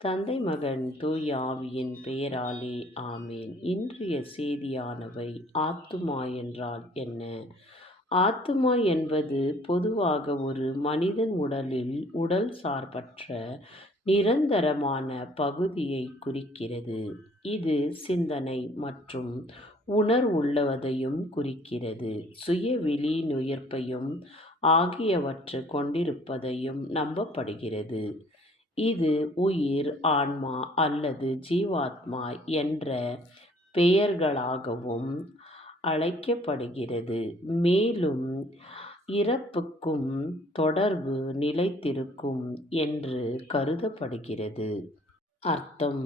தந்தை மகன் தூய ஆவியின் பெயராலே ஆமேன். இன்றைய செய்தியானவை ஆத்துமா என்றால் என்ன? ஆத்துமா என்பது பொதுவாக ஒரு மனிதன் உடலில் உடல் சார்பற்ற நிரந்தரமான பகுதியை குறிக்கிறது. இது சிந்தனை மற்றும் உணர்வுள்ளவதையும் குறிக்கிறது. சுய விழிநுயர்வையும் ஆகியவற்றை கொண்டிருப்பதையும் நம்பப்படுகிறது. இது உயிர், ஆன்மா அல்லது ஜீவாத்மா என்ற பெயர்களாகவும் அழைக்கப்படுகிறது. மேலும் இறப்புக்கும் தொடர்பு நிலைத்திருக்கும் என்று கருதப்படுகிறது. அர்த்தம்: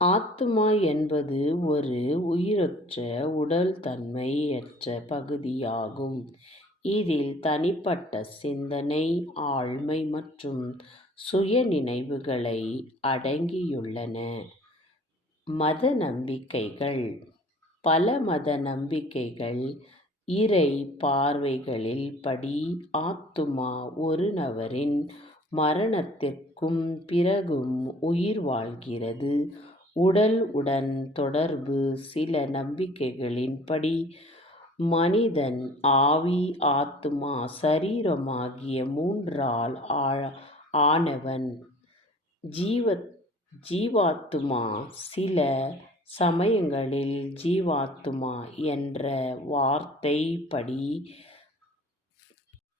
ஆத்துமா என்பது ஒரு உயிரற்ற உடல் தன்மையற்ற பகுதியாகும். இதில் தனிப்பட்ட சிந்தனை, ஆழ்மை மற்றும் சுய நினைவுகளை அடங்கியுள்ளன. மத நம்பிக்கைகள்: பல மத நம்பிக்கைகள் இறை பார்வைகளில் படி ஆத்துமா ஒரு நபரின் மரணத்திற்கும் பிறகும் உயிர் வாழ்கிறது. உடல் உடன் தொடர்பு: சில நம்பிக்கைகளின்படி மனிதன் ஆவி, ஆத்துமா, சரீரம் ஆகிய மூன்றால் ஆனவன். ஜீவாத்துமா: சில சமயங்களில் ஜீவாத்துமா என்ற வார்த்தை படி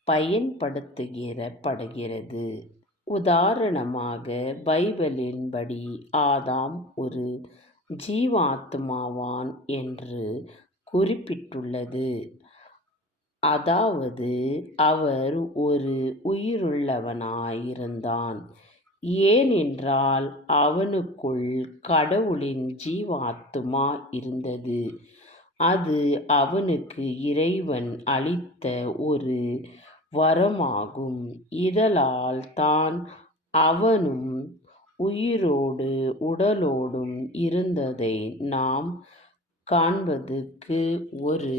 பயன்படுத்தப்படுகிறது. உதாரணமாக, பைபிளின்படி ஆதாம் ஒரு ஜீவாத்துமாவான் என்று குறிப்பிட்டுள்ளது. அதாவது அவர் ஒரு உயிருள்ளவனாயிருந்தான், ஏனென்றால் அவனுக்குள் கடவுளின் ஜீவாத்துமா இருந்தது. அது அவனுக்கு இறைவன் அளித்த ஒரு வரமாகும். இதனால் தான் அவனும் உயிரோடு உடலோடும் இருந்ததை நாம் காண்பதற்கு ஒரு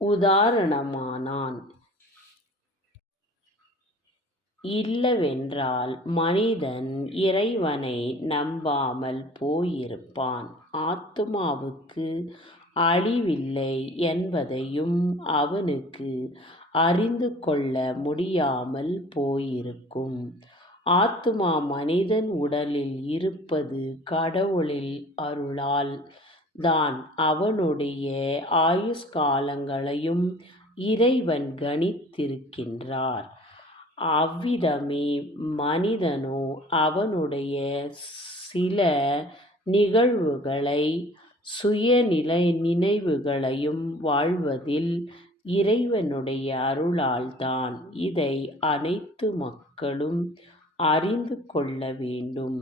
உதாரணமானான். இல்லவென்றால் மனிதன் இறைவனை நம்பாமல் போயிருப்பான். ஆத்துமாவுக்கு அழிவில்லை என்பதையும் அவனுக்கு அறிந்து கொள்ள முடியாமல் போயிருக்கும். ஆத்துமா மனிதன் உடலில் இருப்பது கடவுளின் அருளால் தான். அவனுடைய ஆயுட்காலங்களையும் இறைவன் கணித்திருக்கின்றார். அவ்விதமே மனிதனோ அவனுடைய சில நிகழ்வுகளை சுய நினைவுகளையும் வாழ்வதில் இறைவனுடைய அருளால் தான். இதை அனைத்து மக்களும் அறிந்து கொள்ள வேண்டும்.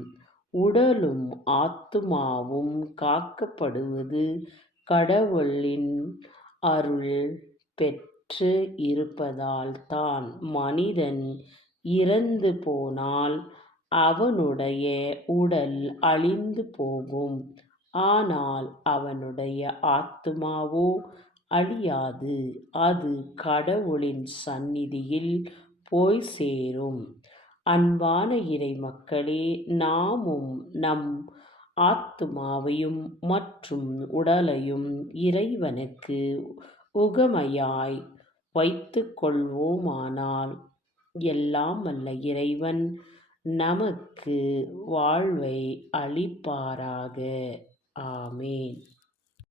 உடலும் ஆத்துமாவும் காக்கப்படுவது கடவுளின் அருள் பெற்று இருப்பதால் தான். மனிதன் இறந்து போனால் அவனுடைய உடல் அழிந்து போகும். ஆனால் அவனுடைய ஆத்துமாவோ அழியாது. அது கடவுளின் சந்நிதியில் போய் சேரும். அன்பான இறை மக்களே, நாமும் நம் ஆத்துமாவையும் மற்றும் உடலையும் இறைவனுக்கு உகமையாய் வைத்துக் கொள்வோமானால் எல்லாம் வல்ல இறைவன் நமக்கு வாழ்வை அளிப்பாராக. ஆமேன்.